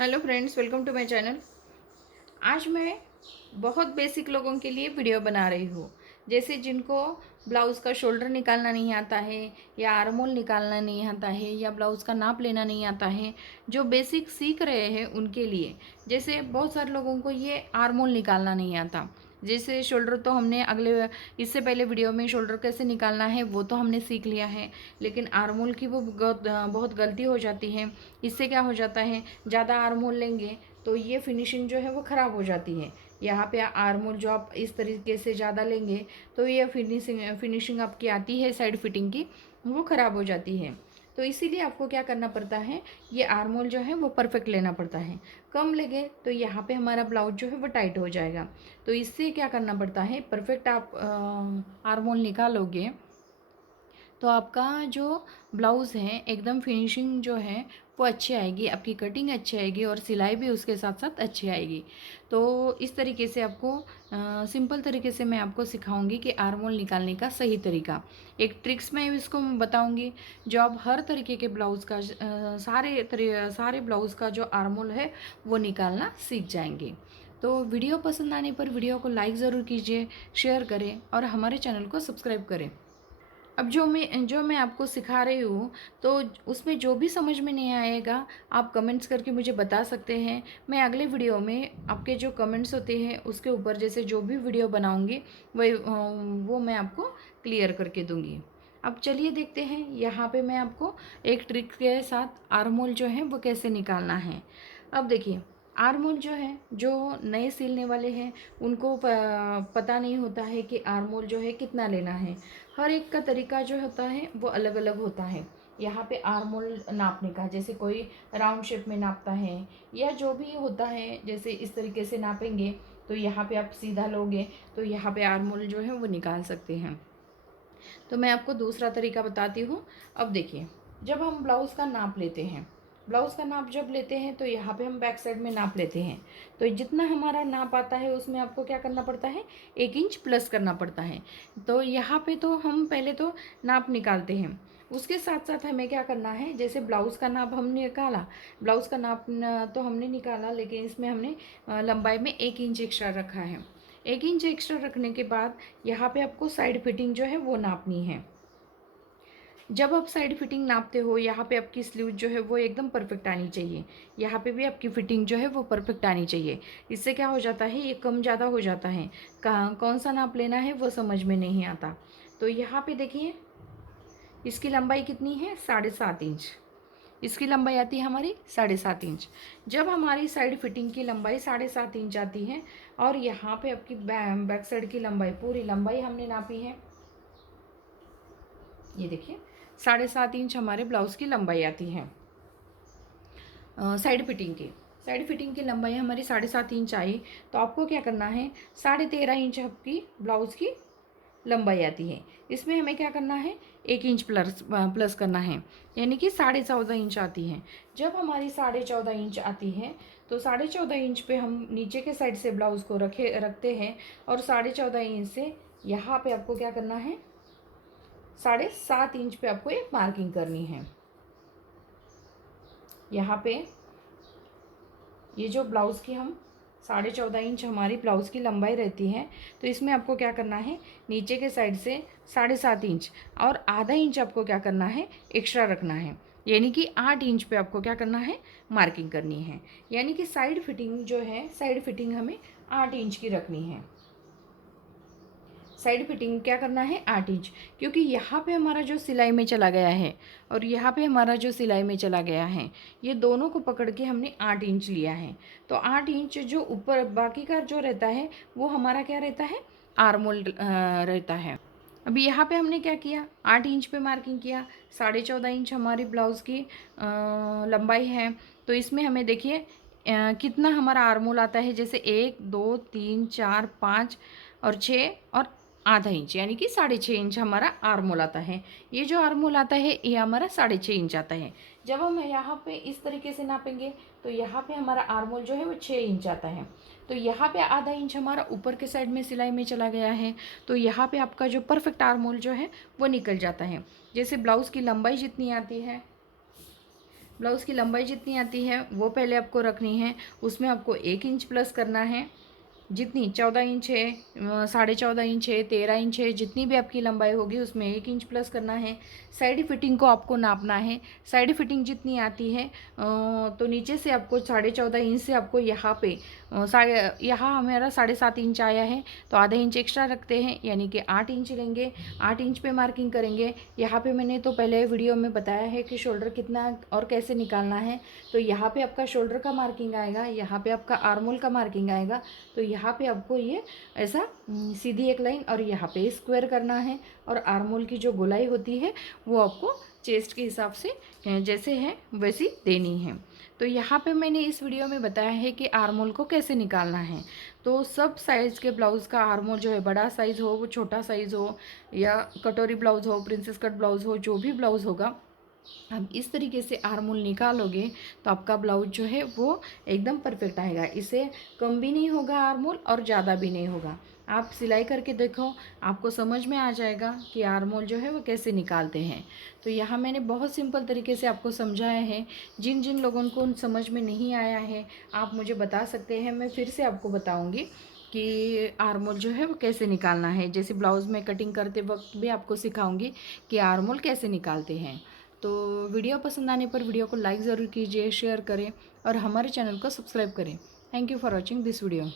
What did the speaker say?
Hello friends, welcome to my channel. आज मैं बहुत बेसिक लोगों के लिए वीडियो बना रही हूँ। जैसे जिनको ब्लाउज़ का शोल्डर निकालना नहीं आता है, या आर्म होल निकालना नहीं आता है, या ब्लाउज़ का नाप लेना नहीं आता है, जो बेसिक सीख रहे हैं उनके लिए। जैसे बहुत सारे लोगों को ये आर्म होल निकालना नहीं आता। जैसे शोल्डर तो हमने इससे पहले वीडियो में शोल्डर कैसे निकालना है वो तो हमने सीख लिया है, लेकिन आर्म होल की वो बहुत गलती हो जाती है। इससे क्या हो जाता है, ज़्यादा आर्म होल लेंगे तो ये फिनिशिंग जो है वो ख़राब हो जाती है। यहाँ पे आर्म होल जो आप इस तरीके से ज़्यादा लेंगे तो ये फिनिशिंग आपकी आती है साइड फिटिंग की, वो ख़राब हो जाती है। तो इसीलिए आपको क्या करना पड़ता है, ये आर्म होल जो है वो परफेक्ट लेना पड़ता है। कम लेंगे तो यहाँ पे हमारा ब्लाउज जो है वो टाइट हो जाएगा। तो इससे क्या करना पड़ता है, परफेक्ट आप आर्म होल निकालोगे तो आपका जो ब्लाउज़ है एकदम फिनिशिंग जो है वो अच्छी आएगी, आपकी कटिंग अच्छी आएगी और सिलाई भी उसके साथ साथ अच्छी आएगी। तो इस तरीके से आपको सिंपल तरीके से मैं आपको सिखाऊंगी कि आर्म होल निकालने का सही तरीका। एक ट्रिक्स मैं इसको बताऊंगी जो आप हर तरीके के ब्लाउज़ का सारे ब्लाउज़ का जो आर्म होल है वो निकालना सीख जाएंगे। तो वीडियो पसंद आने पर वीडियो को लाइक ज़रूर कीजिए, शेयर करें और हमारे चैनल को सब्सक्राइब करें। अब जो मैं आपको सिखा रही हूँ, तो उसमें जो भी समझ में नहीं आएगा आप कमेंट्स करके मुझे बता सकते हैं। मैं अगले वीडियो में आपके जो कमेंट्स होते हैं उसके ऊपर जैसे जो भी वीडियो बनाऊँगी वो मैं आपको क्लियर करके दूँगी। अब चलिए देखते हैं, यहाँ पे मैं आपको एक ट्रिक के साथ आर्म होल जो है वो कैसे निकालना है। अब देखिए, आर्म होल जो है, जो नए सिलने वाले हैं उनको पता नहीं होता है कि आर्म होल जो है कितना लेना है। हर एक का तरीका जो होता है वो अलग अलग होता है। यहाँ पे आर्म होल नापने का, जैसे कोई राउंड शेप में नापता है या जो भी होता है, जैसे इस तरीके से नापेंगे तो यहाँ पे आप सीधा लोगे तो यहाँ पे आर्म होल जो है वो निकाल सकते हैं। तो मैं आपको दूसरा तरीका बताती हूँ। अब देखिए, जब हम ब्लाउज़ का नाप लेते हैं, ब्लाउज़ का नाप जब लेते हैं तो यहाँ पे हम बैक साइड में नाप लेते हैं। तो जितना हमारा नाप आता है उसमें आपको क्या करना पड़ता है, 1 इंच प्लस करना पड़ता है। तो यहाँ पे तो हम पहले तो नाप निकालते हैं, उसके साथ साथ हमें क्या करना है, जैसे ब्लाउज़ का नाप हमने निकाला, ब्लाउज़ का नाप तो हमने निकाला, लेकिन इसमें हमने लंबाई में 1 इंच एक्स्ट्रा रखा है। 1 इंच एक्स्ट्रा रखने के बाद यहाँ पे आपको साइड फिटिंग जो है वो नापनी है। जब आप साइड फिटिंग नापते हो, यहाँ पे आपकी स्लीव जो है वो एकदम परफेक्ट आनी चाहिए। यहाँ पे भी आपकी फिटिंग जो है वो परफेक्ट आनी चाहिए। इससे क्या हो जाता है, ये कम ज़्यादा हो जाता है, कहाँ कौन सा नाप लेना है वो समझ में नहीं आता। तो यहाँ पे देखिए, इसकी लंबाई कितनी है, 7.5 इंच। इसकी लंबाई आती है हमारी 7.5 इंच। जब हमारी साइड फिटिंग की लंबाई 7.5 इंच आती है और यहाँ पे आपकी बैक साइड की लंबाई, पूरी लंबाई हमने नापी है, ये देखिए 7.5 इंच हमारे ब्लाउज़ की लंबाई आती है। साइड फिटिंग की लंबाई हमारी 7.5 इंच आई, तो आपको क्या करना है, 13.5 इंच आपकी ब्लाउज़ की लंबाई आती है। इसमें हमें क्या करना है, 1 इंच प्लस करना है, यानी कि 14.5 इंच आती है। जब हमारी 14.5 इंच आती है तो 14.5 इंच पे हम नीचे के साइड से ब्लाउज़ को रखते हैं और 14.5 इंच से यहाँ पे आपको क्या करना है, 7.5 इंच पे आपको एक मार्किंग करनी है। यहाँ पे ये जो ब्लाउज़ की हम 14.5 इंच हमारी ब्लाउज़ की लंबाई रहती है, तो इसमें आपको क्या करना है, नीचे के साइड से 7.5 इंच और आधा इंच आपको क्या करना है, एक्स्ट्रा रखना है, यानी कि 8 इंच पे आपको क्या करना है, मार्किंग करनी है। यानी कि साइड फिटिंग जो है, साइड फिटिंग हमें 8 इंच की रखनी है। साइड फिटिंग क्या करना है, 8 इंच, क्योंकि यहाँ पे हमारा जो सिलाई में चला गया है और यहाँ पे हमारा जो सिलाई में चला गया है, ये दोनों को पकड़ के हमने 8 इंच लिया है। तो 8 इंच जो ऊपर बाकी का जो रहता है वो हमारा क्या रहता है, आर्म होल रहता है। अभी यहाँ पे हमने क्या किया, 8 इंच पे मार्किंग किया, 14.5 इंच हमारी ब्लाउज़ की लंबाई है। तो इसमें हमें देखिए कितना हमारा आर्म होल आता है, जैसे 1 2 3 4 5 और 6 और आधा इंच, यानी कि 6.5 इंच हमारा आर्म होल आता है। ये जो आर्म होल आता है ये हमारा 6.5 इंच आता है। जब हम यहाँ पे इस तरीके से नापेंगे तो यहाँ पे हमारा आर्म होल जो है वो 6 इंच आता है। तो यहाँ पे आधा इंच हमारा ऊपर के साइड में सिलाई में चला गया है, तो यहाँ पे आपका जो परफेक्ट आर्म होल जो है वो निकल जाता है। जैसे ब्लाउज़ की लंबाई जितनी आती है, ब्लाउज़ की लंबाई जितनी आती है वो पहले आपको रखनी है। उसमें आपको 1 इंच प्लस करना है। जितनी 14 इंच है, 14.5 इंच है, 13 इंच है, जितनी भी आपकी लंबाई होगी उसमें 1 इंच प्लस करना है। साइड फिटिंग को आपको नापना है। साइड फिटिंग जितनी आती है तो नीचे से आपको 14.5 इंच से आपको यहाँ पे यहाँ हमारा 7.5 इंच आया है, तो आधा इंच एक्स्ट्रा रखते हैं, यानी कि 8 इंच लेंगे। 8 इंच पे मार्किंग करेंगे। यहाँ पे मैंने तो पहले वीडियो में बताया है कि शोल्डर कितना और कैसे निकालना है। तो यहाँ पे आपका शोल्डर का मार्किंग आएगा, यहाँ पे आपका आर्मोल का मार्किंग आएगा। तो यहाँ पे आपको ये ऐसा सीधी एक लाइन और यहाँ पे स्क्वायर करना है, और आर्मोल की जो गोलाई होती है वो आपको चेस्ट के हिसाब से जैसे है वैसी देनी है। तो यहाँ पे मैंने इस वीडियो में बताया है कि आर्मोल को कैसे निकालना है। तो सब साइज़ के ब्लाउज़ का आर्मोल जो है, बड़ा साइज़ हो, वो छोटा साइज़ हो, या कटोरी ब्लाउज़ हो, प्रिंसेस कट ब्लाउज़ हो, जो भी ब्लाउज़ होगा, अब इस तरीके से आर्मोल निकालोगे तो आपका ब्लाउज जो है वो एकदम परफेक्ट आएगा। इसे कम भी नहीं होगा आर्मोल और ज़्यादा भी नहीं होगा। आप सिलाई करके देखो, आपको समझ में आ जाएगा कि आर्मोल जो है वो कैसे निकालते हैं। तो यहाँ मैंने बहुत सिंपल तरीके से आपको समझाया है। जिन जिन लोगों को समझ में नहीं आया है आप मुझे बता सकते हैं, मैं फिर से आपको बताऊँगी कि आर्मोल जो है वो कैसे निकालना है। जैसे ब्लाउज़ में कटिंग करते वक्त भी आपको सिखाऊंगी कि आर्मोल कैसे निकालते हैं। तो वीडियो पसंद आने पर वीडियो को लाइक ज़रूर कीजिए, शेयर करें और हमारे चैनल को सब्सक्राइब करें। Thank you for watching this video.